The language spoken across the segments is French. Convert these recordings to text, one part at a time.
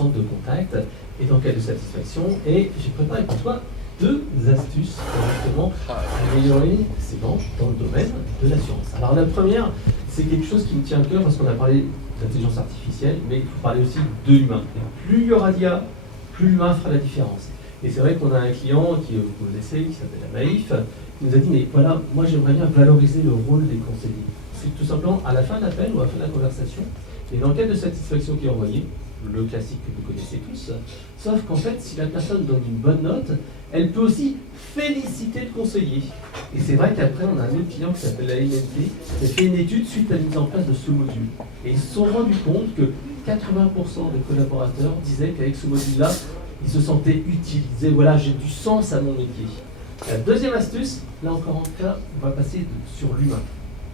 centre de contact et d'enquête de satisfaction. Et j'ai préparé pour toi 2 astuces pour justement améliorer ses ventes dans le domaine de l'assurance. Alors la première, c'est quelque chose qui me tient à cœur parce qu'on a parlé d'intelligence artificielle, mais il faut parler aussi de l'humain. Plus il y aura d'IA, plus l'humain fera la différence. Et c'est vrai qu'on a un client qui vous connaissez, qui s'appelle Maïf, qui nous a dit, mais voilà, moi j'aimerais bien valoriser le rôle des conseillers. C'est tout simplement, à la fin de l'appel ou à la fin de la conversation, il y a une enquête de satisfaction qui est envoyée, le classique que vous connaissez tous, sauf qu'en fait, si la personne donne une bonne note, elle peut aussi féliciter le conseiller. Et c'est vrai qu'après, on a un autre client qui s'appelle la NNT, qui a fait une étude suite à la mise en place de ce module. Et ils se sont rendus compte que 80% des collaborateurs disaient qu'avec ce module-là, ils se sentaient utiles. Ils disaient, voilà, j'ai du sens à mon métier. La deuxième astuce, là encore en tout cas, on va passer sur l'humain.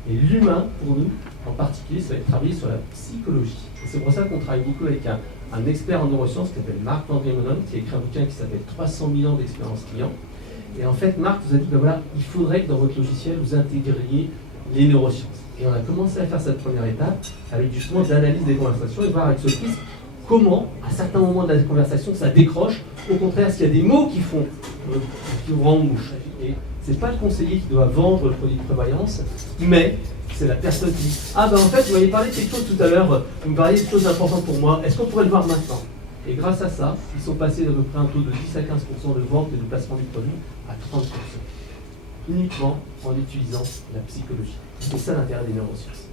Et l'humain, pour nous, en particulier, ça va être travailler sur la psychologie. Et c'est pour ça qu'on travaille beaucoup avec un expert en neurosciences qui s'appelle Marc-André Monon, qui a écrit un bouquin qui s'appelle 300 000 ans d'expérience client. Et en fait, Marc vous a dit, ben voilà, il faudrait que dans votre logiciel, vous intégriez les neurosciences. Et on a commencé à faire cette première étape avec justement de l'analyse des conversations et voir avec ce fils comment, à certains moments de la conversation, ça décroche. Au contraire, s'il y a des mots qui vous rendent mouche. Et c'est pas le conseiller qui doit vendre le produit de prévoyance, mais c'est la personne qui dit, ah ben en fait, vous m'avez parlé de quelque chose tout à l'heure, vous me parliez de choses importantes pour moi, est-ce qu'on pourrait le voir maintenant? Et grâce à ça, ils sont passés d'à peu près un taux de 10 à 15% de vente et de placement du produit à 30%. Uniquement en utilisant la psychologie. C'est ça l'intérêt des neurosciences.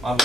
Bravo.